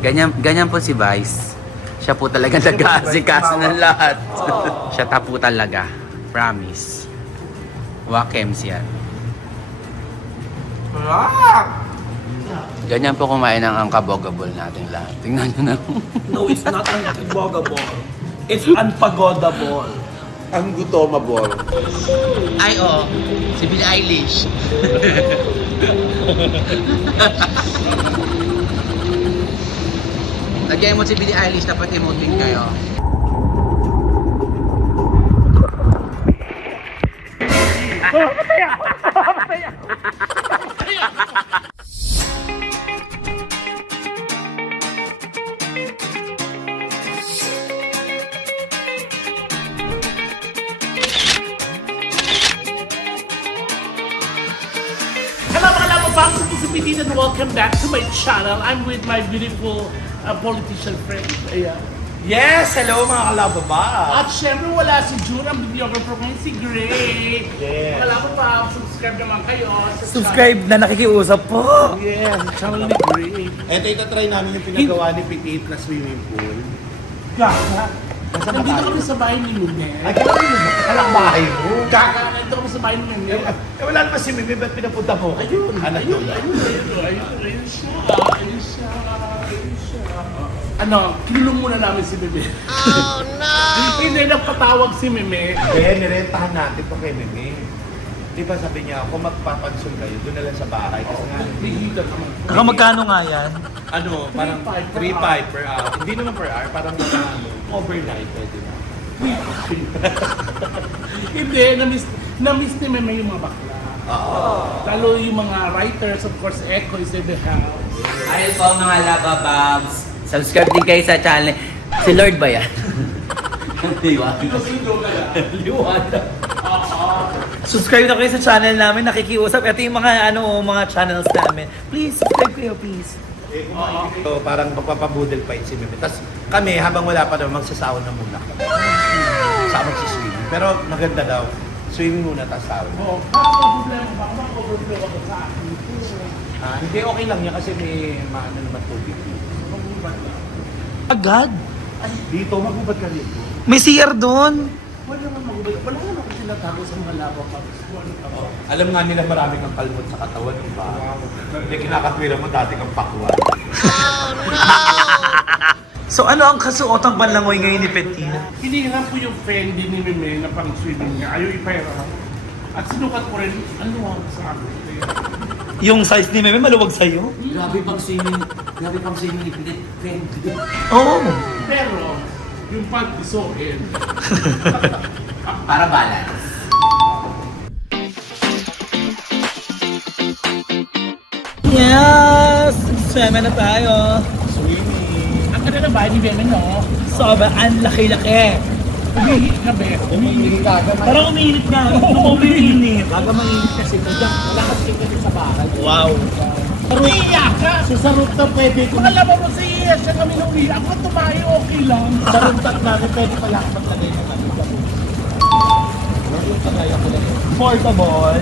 Ganyan po si Vice. Siya po talaga nag-aasikaso ng lahat. Siya po talaga. Promise. Wakems yan. Ganyan po kumain ang angkabogable natin lahat. Tingnan nyo na. No, it's not unbogable. It's unpagodable. Ang gutomable. Ay, oh. Si Billie Eilish. Lagyan mo si Billie Eilish, dapat emoting kayo. Hello mga lamabang, this is Petit and welcome back to my channel. I'm with my beautiful politician friend. Ayan. Yes! Hello mga kalababa! At syempre wala si June, ang videographer ngayon si Gray. Yes. Mga lamabang, subscribe naman kayo sa Subscribe na nakikiusap po. channel. Yes, sa channel ni Gray. Eto, itatry namin yung pinagawa ni Petit na swimming pool. Kaka. Nandito kami sa bahay ni Lumen. Ay, kaya mo ba? Alang bahay mo? Kaka, nandito kami sa bahay ni Lumen. Eh, wala naman si Mimi, ba't pinapunta mo? Ayun, Anak ayun, doon. ayun siya. Ayun siya. Ano, kinulong muna namin si Meme. Oh no! Hindi, nagpatawag si Meme. Kaya nirentahan natin to kay Mimi. Di ba sabi niya, kung magpapansol kayo, doon na lang sa bahay. Kasi nga, Bihita naman. Magkano nga yan? ano, parang 3.5 per hour. Hindi naman per hour, parang overnight pwede na. Hindi, na-miss ni Meme yung mga bakla. Lalo yung mga writers, of course, Echo is in the house. Ayun po mga labababs. Subscribe din kayo sa channel. Si Lord ba yan? Liwanag. Sundo ka yan. Liwanag. Subscribe na kayo sa channel namin, nakikiusap. Ito yung mga mga channels namin. Please, subscribe kayo, please. So, parang magpapabudel pa yun si Mimi. Tapos kami, habang wala pa naman, magsasawon na muna kami. Sa magsiswimming. Pero maganda daw. Swimming muna, tapos sawon. Oo, baka mag-overflow ako sa akin. Hindi, okay lang yan kasi may maano naman tubig. Agad? Dito, magubad ka dito. May CR doon. Wala naman mag-overflow. Wala naman ako tinatago sa mga lawa pa. Alam nga nila marami kang kalmot sa katawan, di ba? Hindi kinakatwira mo dati kang pakwan. So ano ang kasuotang panlangoy ngayon ni Petit? Hinihiram ko yung Fendi ni Meme na pang swimming niya. Ayaw ipahirap. At sinukat ko rin, ano ang sa akin. Yung size ni Meme maluwag sa'yo? Grabe pang swimming ni Pilit. Oo. Pero, yung pag-isuin, Para balance. Yes! Sweme na tayo. ang ganda na ba ni Meme, no? Soba, ang laki-laki. Umihit na, be. Umihit ka. Parang umiinit na. Umiinit. Baga mainit kasi ito dyan. Wala kasi kasi sa bahay. Wow. Iya ka! Sa rooftop pwede kung Mga laban mo si Iya siya kami nung iya. Ako tumayo, okay lang. sa rooftop namin pwede pala ako maglagay ng ano. Portable.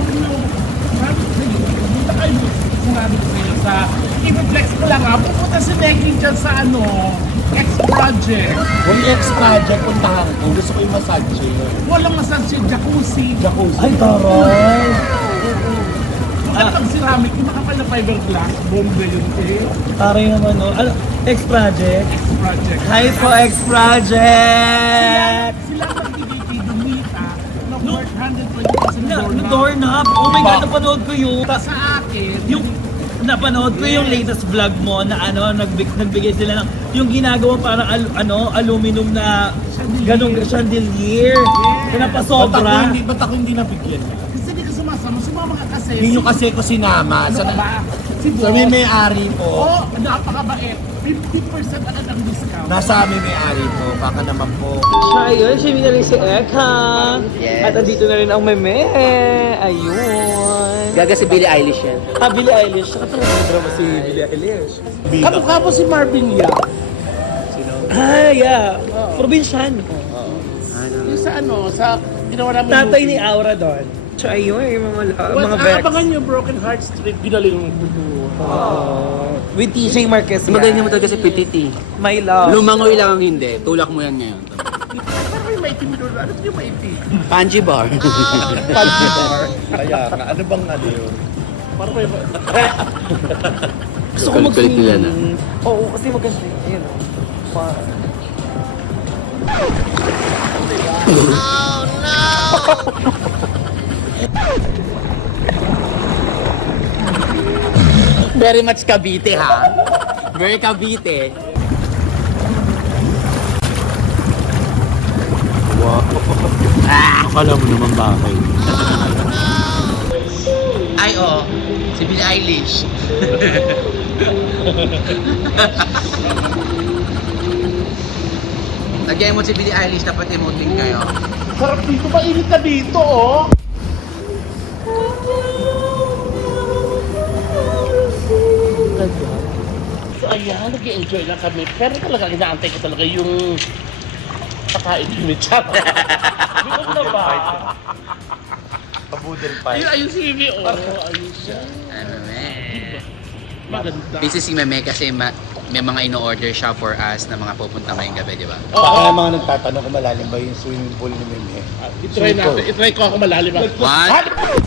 Dito kayo. Sinabi ko sa'yo sa... I-reflex ko lang ha. Pupunta si Becky dyan sa ano... X-Project. Kung X-Project, puntahan ko. Gusto ko yung massage. Walang massage, jacuzzi. Jacuzzi. Ay, taray. At ang ceramic, yung makapal na fiberglass, bombe yun eh. Taray naman, no? Ano? X-Project. X-Project. Hi po, X-Project! Sila ang magbigay kay Dumita na worth 120,000 Doorknob. Oh my God, napanood ko yun. Sa akin, Yung napanood ko yung latest vlog mo na nagbigay sila ng yung ginagawa parang aluminum na ganong chandelier. Pinapasobra. Ba't ako hindi nabigyan? kasi hindi ka sumasama, sumama ka kasi. Hindi nyo kasi ko sinama. Ano ka ba? Si Sa may may-ari po. Oo, napakabait. 50% agad ang discount. Nasa amin may-ari po. Baka naman po. Siya yun, siya na rin si Eka. Yes. At andito na rin ang meme. Ayun. Gaga si Billie Eilish yan. Billie Eilish. Saka talaga drama si Billie Eilish. Kamukha mo si Marvin Yap. Yeah. Probinsyano. Yung sa ano, sa ginawa namin Tatay movie. ni Aura doon. So ayun, yung Well, mga Vex. abangan nyo, Broken Hearts Trip, ginaling mo po. With TJ Marquez yan. Magaling mo talaga si Petiti. My love. Lumangoy lang ang hindi. Tulak mo yan ngayon. Parang may maitim doon. Ano yung maitim? Panji bar. Kaya nga, ano bang ano yun? Parang may... Gusto ko Kulit-kulit nila na. Oo, kasi maganda. Ayun. Very much Cavite, ha? Very Cavite. Akala mo naman bakit? Ay, oh. Si Billie Eilish. Lagyan mo si Billie Eilish, dapat emote din kayo. Sarap dito, mainit na dito, oh. Ganda. So ayan, nag-enjoy lang kami. Pero talaga, inaantay ko talaga yung pakain ni Chat. Gutom na ba? Pabudel fight. Ayun si Ivy, oh. Ayun siya. Ano, eh. Maganda. Busy si Meme kasi may mga ino-order siya for us na mga pupunta ngayong gabi, di ba? Baka mga nagtatanong kung malalim ba yung swimming pool ni Meme. I-try natin. I-try ko ako malalim. What?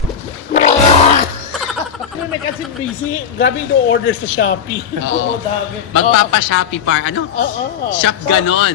May kasi busy. Grabe yung order sa Shopee. Oo. Magpapa-Shopee par, ano? Oo. Shop ganon.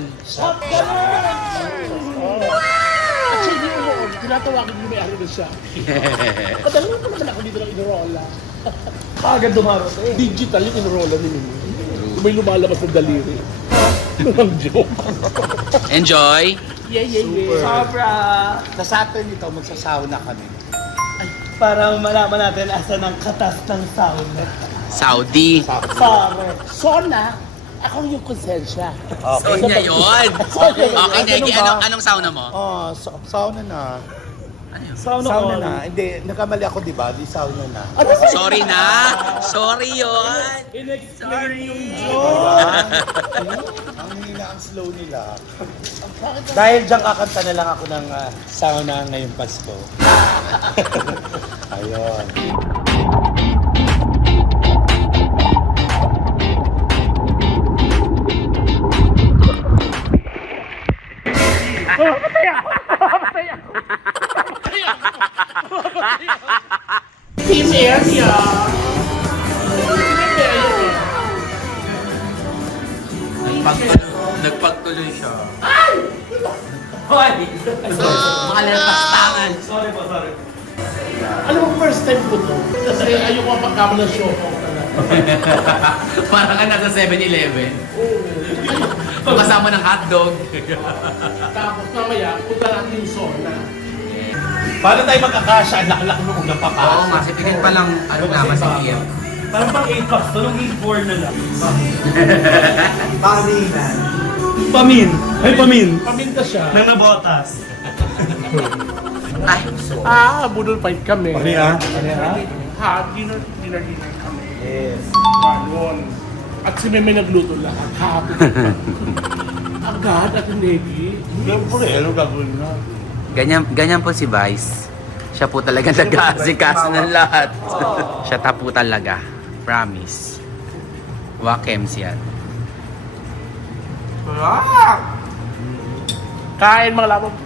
Actually, yung order, tinatawagin yung may-ari ng Shopee. Padala mo naman ako dito ng Inorola. Agad dumarating. Digital yung Inorola ni Mimi. May lumalabas ng daliri. Ang joke. Enjoy! Yeah, yeah, yeah. Sobra. Sa Saturn ito, magsasauna kami. Para malaman natin asan ang katas ng sauna. Saudi. Sorry. Sona, ako yung konsensya. So niya yun. Okay, Negi, anong sauna mo? Oh, sauna na. Ano yun? Sauna, Sauna all. na. Hindi, nagkamali ako, di ba? Di sauna na. Sorry na. Sorry yun. In-explain yung Diba? Ang hina, ang slow nila. Dahil dyan kakanta na lang ako ng sauna ngayong Pasko. Ayun. Team area. Nagpagtuloy siya. Hoy! Mga lalapastangan. Sorry po, sorry. Alam mo, first time ko to. Kasi ayoko mapagkama ng show ko talaga. Parang ka nasa 7-Eleven. Kasama ng hotdog. Tapos mamaya, punta natin yung sauna. Paano tayo magkakasya? Ang laki nung unang Oo papasok. nga, si Pigit pa lang, ano naman si Ian. Parang pang 8 packs to, nung 8-4 na lang. Pamin. Ay, pamin. Paminta siya. Nang nabotas. Ay, Budol fight kami. Ano yan? Ha, dinner kami. Yes. Ganon. At si Meme nagluto lahat. Happy. Agad at Negi. Siyempre, ano gagawin na? ganyan po si Vice. Siya po talaga nag-aasikaso ng lahat. Siya po talaga. Promise. Wakems yan. Kain mga labang.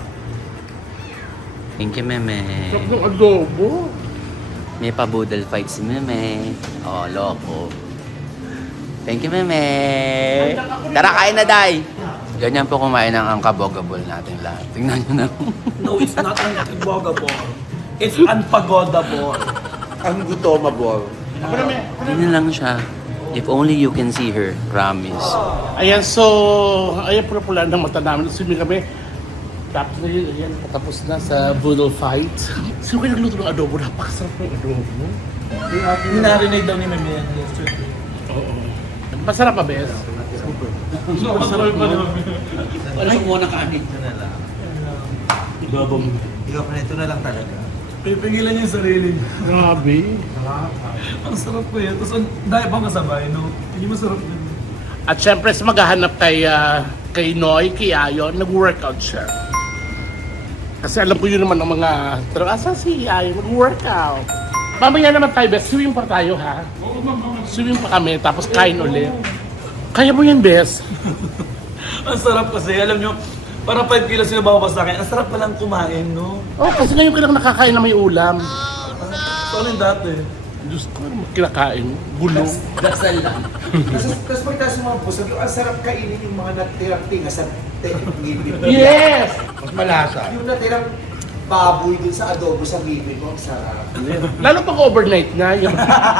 Thank you, Meme. Sarap ng adobo. May pa-boodle fight si Meme. Oh, loko. Thank you, Meme. Tara, kain na, Day. Ganyan po kumain ang kabogable natin lahat. Tingnan nyo na. No, it's not unbogable. It's unpagodable. Ang gutomable. Ako naman. Ganyan lang siya. If only you can see her. Promise. Ayan, so, ayan pula-pula ng mata namin. Swimming kami. Tapos na yun, ayan, patapos na sa Budol fight. Sino kayo nagluto ng adobo? Napakasarap ng adobo. Narinig daw ni Meme yan yesterday. Oo. Masarap pa, Bes? Masarap pa naman. Wala siyang muna kanin. Ibabang. Ito na lang talaga. Pipigilan niya yung sarili niya. Grabe. Ang sarap ko yan. Tapos dahil pang kasabay, no? Hindi masarap din. At syempre, sa maghahanap kay Noy, kay Ayon, nag-workout siya. Kasi alam ko yun naman ang mga, pero asa si ay mag-workout. Mamaya naman tayo, Bes. Swimming pa tayo, ha? Swimming pa kami, tapos kain ulit. Kaya mo yan, Bes. Ang sarap kasi, alam nyo, parang 5 kilos sila bababa sa akin. Ang sarap palang kumain, no? Oh, kasi ngayon ka lang nakakain na may ulam. So, ano yung dati? Diyos ko, kinakain. Gulo. Dasal lang. Tapos pagkatapos mga busog, ang sarap kainin yung mga natirang tinga sa ngipin. Yes! Mas malasa. Yung natirang baboy dun sa adobo sa ngipin mo, ang sarap. Lalo pag overnight na, yung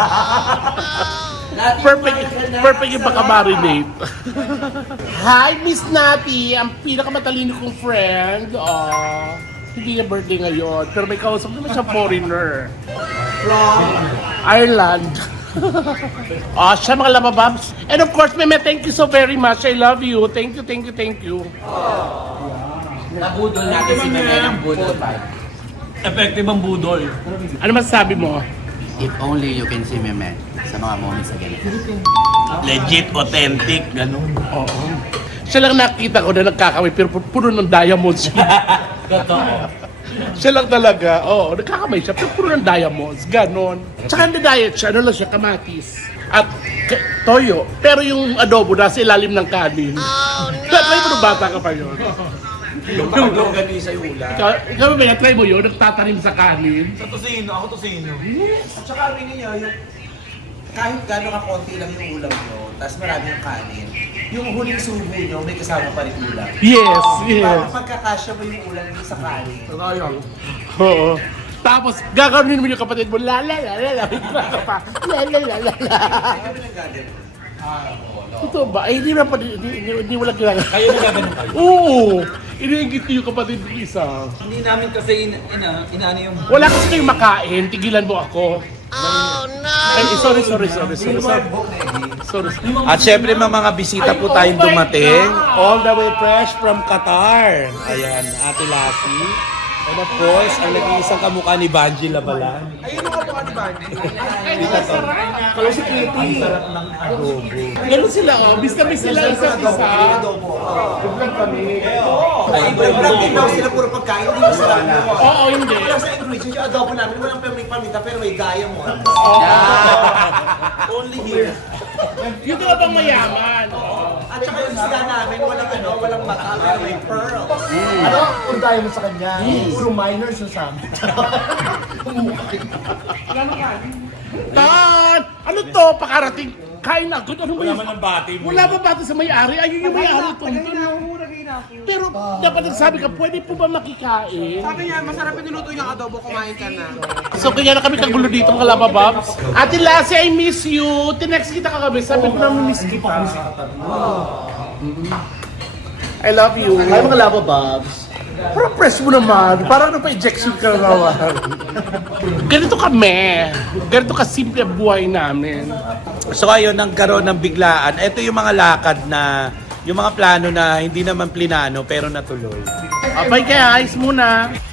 perfect yung baka-marinate. Hi, Miss Nati! Ang pinakamatalino kong friend. Hindi niya birthday ngayon, pero may kausap naman siya foreigner. From Ireland. Siya mga labababs. And of course, Meme, thank you so very much. I love you. Thank you, thank you, thank you. Nabudol natin si Meme ng budol fight. Effective ang budol. Ano masasabi mo? If only you can see Meme sa mga moments na ganito. Legit, authentic, gano'n. Oo. Siya lang nakita ko na nagkakamay, pero puno ng diamonds siya. Totoo. Siya lang talaga, oo, nagkakamay siya, pero puno ng diamonds, gano'n. Tsaka na-diet siya, ano lang siya, kamatis. At toyo, pero yung adobo nasa ilalim ng kanin. Oh, no! Try mo nung bata ka pa yun. Yung makagawagani sa ulam. Ikaw ba yan, try mo yun, nagtatanim sa kanin. Sa tosino, ako tosino. At saka aminin nyo, yung kahit gano'n kakonti lang yung ulam nyo, tapos marami yung kanin, yung huling subo nyo, may kasama pa rin ulam. Yes, yes. Parang pagkakasya mo yung ulam nyo sa kanin. Oo. Tapos, gagawin mo yung kapatid mo, la la la la la, pa, la la la la la. Ay, kami lang gagawin. Totoo ba? Ay, hindi na pa, hindi wala ginagawa. Kayo na gano'n kayo. Oo! Iniingit ko yung kapatid ko isa. Hindi namin kasi inaano yung... Wala kasi kayong makain, tigilan mo ako. Oh no! Ay, sorry. Sorry. At syempre mga bisita po tayong dumating. All the way fresh from Qatar. Ayan, Ate Lassie. And of course, ang nag-iisang kamukha ni Banji Labalan. Ayun ang mukha ni Bandy. Kalau si Kitty. Ganun sila, oh. Bis sila isa't isa. Vlog kami. Ay, brand din daw sila puro pagkain, hindi masarap mo. Oo, hindi. Wala sa ingredients, yung adobo namin, walang paminta pero may diamond. Only here. Yung di ba bang mayaman? At saka yung sila namin, walang mata, pero may pearl. Ano ang diamond sa kanya? Puro minors yung sa amin. Tan! Ano to? Pakarating. Kain na agad. Ano ba yun? Wala ba bati sa may-ari? Ayun yung may-ari to. Pero dapat nagsabi ka, pwede po ba makikain? Sabi niya, masarap yung niluto niyang adobo, kumain ka na. So kaya na kami kagulo dito mga labababs. Ate Lassie, I miss you. Tinext kita kagabi. Sabi ko namin miss kita. I love you. Ay, mga lava bobs. Parang press mo naman. Parang pa-ejection ka naman. Ganito kami. Ganito kasimple ang buhay namin. So ayun, nagkaroon ng biglaan. Ito yung mga lakad na, yung mga plano na hindi naman plinano pero natuloy. Bye guys muna.